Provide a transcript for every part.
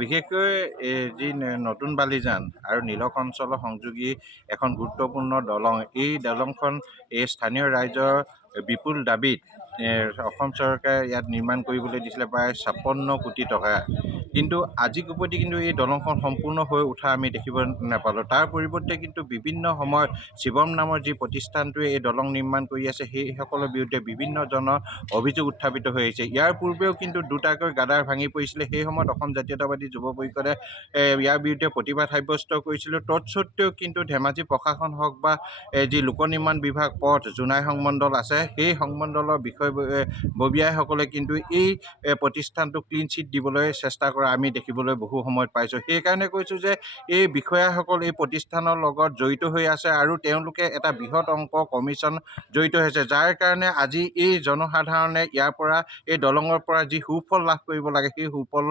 বিশেষকৈ যি নতুন বালিজান আৰু নিলখ অঞ্চলৰ সংযোগী এখন গুৰুত্বপূৰ্ণ দলং, এই দলংখন এই স্থানীয় ৰাইজৰ বিপুল দাবীত অসম চৰকাৰে ইয়াত নিৰ্মাণ কৰিবলৈ দিছিলে প্ৰায় 56 কোটি টকা। কিন্তু আজি কোপতি কিন্তু এই দলংখন সম্পূৰ্ণ হৈ উঠা আমি দেখিব নাপালোঁ। তাৰ পৰিৱৰ্তে কিন্তু বিভিন্ন সময়ত শিৱম নামৰ যি প্ৰতিষ্ঠানটোৱে এই দলং নিৰ্মাণ কৰি আছে, সেইসকলৰ বিৰুদ্ধে বিভিন্ন জনৰ অভিযোগ উত্থাপিত হৈ আহিছে। ইয়াৰ পূৰ্বেও কিন্তু দুটাকৈ গাদাৰ ভাঙি পৰিছিলে। সেই সময়ত অসম জাতীয়তাবাদী যুৱ পৰিষদে ইয়াৰ বিৰুদ্ধে প্ৰতিবাদ সাব্যস্ত কৰিছিলোঁ। তৎসত্ত্বেও কিন্তু ধেমাজি প্ৰশাসন হওক বা যি লোক নিৰ্মাণ বিভাগ পথ জোনাই সংমণ্ডল আছে, সেই সংমণ্ডলৰ বিষয়ববীয়াসকলে কিন্তু এই প্ৰতিষ্ঠানটোক ক্লিন চিট দিবলৈ চেষ্টা কৰা আমি দেখিবলৈ বহু সময়ত পাইছোঁ। সেইকাৰণে কৈছোঁ যে এই বিষয়াসকল এই প্ৰতিষ্ঠানৰ লগত জড়িত হৈ আছে আৰু তেওঁলোকে এটা বৃহৎ অংক কমিশ্যন জড়িত হৈছে, যাৰ কাৰণে আজি এই জনসাধাৰণে ইয়াৰ পৰা এই দলঙৰ পৰা যি সুফল লাভ কৰিব লাগে সেই সুফল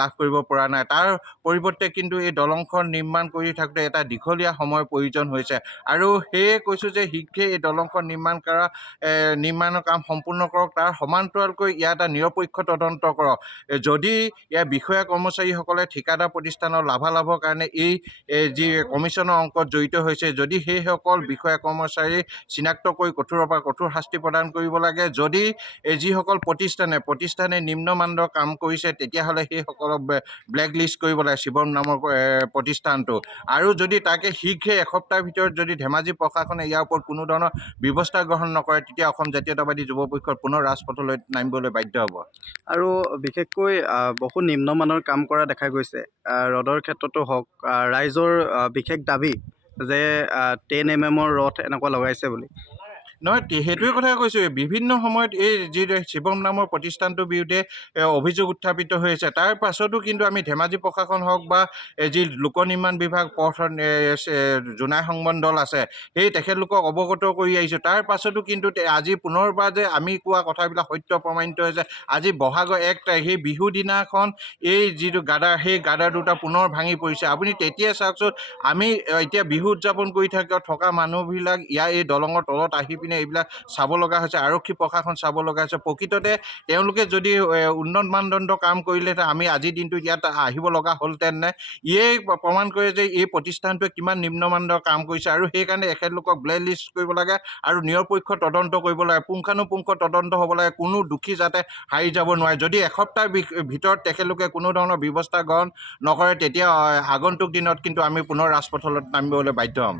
লাভ কৰিব পৰা নাই। তাৰ পৰিৱৰ্তে কিন্তু এই দলংখন নিৰ্মাণ কৰি থাকোঁতে এটা দীঘলীয়া সময়ৰ প্ৰয়োজন হৈছে আৰু সেয়ে কৈছোঁ যে শীঘ্ৰে এই দলংখন নিৰ্মাণৰ কাম সম্পূৰ্ণ কৰক। তাৰ সমান্তৰালকৈ ইয়াত এটা নিৰপেক্ষ তদন্ত কৰক। যদি ইয়াৰ বিষয়া কৰ্মচাৰীসকলে ঠিকাদাৰ প্ৰতিষ্ঠানৰ লাভালাভৰ কাৰণে এই যি কমিশ্যনৰ অংকত জড়িত হৈছে, যদি সেইসকল বিষয়া কৰ্মচাৰী চিনাক্ত কৰি কঠোৰৰ পৰা কঠোৰ শাস্তি প্ৰদান কৰিব লাগে। যদি যিসকল প্ৰতিষ্ঠানে নিম্ন মানদণ্ডৰ কাম কৰিছে, তেতিয়াহ'লে সেইসকলক ব্লেক লিষ্ট কৰিব লাগে শিৱম নামৰ প্ৰতিষ্ঠানটো। আৰু যদি তাকে শীঘ্ৰে এসপ্তাহৰ ভিতৰত যদি ধেমাজি প্ৰশাসনে ইয়াৰ ওপৰত কোনো ধৰণৰ ব্যৱস্থা গ্ৰহণ নকৰে, তেতিয়া অসম জাতীয়তাবাদী যুৱ পৰিষদ পুনৰ ৰাজপথলৈ নামিবলৈ বাধ্য হ'ব। আৰু বিশেষকৈ বহু নিম্নমানৰ কাম কৰা দেখা গৈছে। ৰডৰ ক্ষেত্ৰতো হওক, ৰাইজৰ বিশেষ দাবী যে 10 mm ৰড এনেকুৱা লগাইছে বুলি। নহয়, সেইটোৱে কথা কৈছোঁ। বিভিন্ন সময়ত এই যি শিৱম নামৰ প্ৰতিষ্ঠানটোৰ বিৰুদ্ধে অভিযোগ উত্থাপিত হৈ আছে। তাৰ পাছতো কিন্তু আমি ধেমাজি প্ৰশাসন হওক বা যি লোক নিৰ্মাণ বিভাগ পথ জোনাই সংমণ্ডল আছে, সেই তেখেতলোকক অৱগত কৰি আহিছোঁ। তাৰ পাছতো কিন্তু আজি পুনৰবাৰ যে আমি কোৱা কথাবিলাক সত্য প্ৰমাণিত হৈছে। আজি বহাগৰ 1 তাৰিখ, সেই বিহু দিনাখন এই যিটো গাদাৰ, সেই গাদাৰ দুটা পুনৰ ভাঙি পৰিছে। আপুনি তেতিয়াই চাওকচোন, আমি এতিয়া বিহু উদযাপন কৰি থকা মানুহবিলাক ইয়াৰ এই দলঙৰ তলত আহি পিনে এইবিলাক চাব লগা হৈছে, আৰক্ষী প্ৰশাসন চাব লগা হৈছে। প্ৰকৃততে তেওঁলোকে যদি উন্নত মানদণ্ডৰ কাম কৰিলেহেঁতেন আমি আজিৰ দিনটো ইয়াত আহিব লগা হ'লহেঁতেন নে? ইয়েই প্ৰমাণ কৰে যে এই প্ৰতিষ্ঠানটোৱে কিমান নিম্ন মানদণ্ডৰ কাম কৰিছে আৰু সেইকাৰণে এখেতলোকক ব্লেক লিষ্ট কৰিব লাগে আৰু নিৰপেক্ষ তদন্ত কৰিব লাগে, পুংখানুপুংখ তদন্ত হ'ব লাগে, কোনো দোষী যাতে হাৰি যাব নোৱাৰে। যদি এসপ্তাহৰ ভিতৰত তেখেতলোকে কোনো ধৰণৰ ব্যৱস্থা গ্ৰহণ নকৰে, তেতিয়া আগন্তুক দিনত কিন্তু আমি পুনৰ ৰাজপথলৈ নামিবলৈ বাধ্য হ'ম।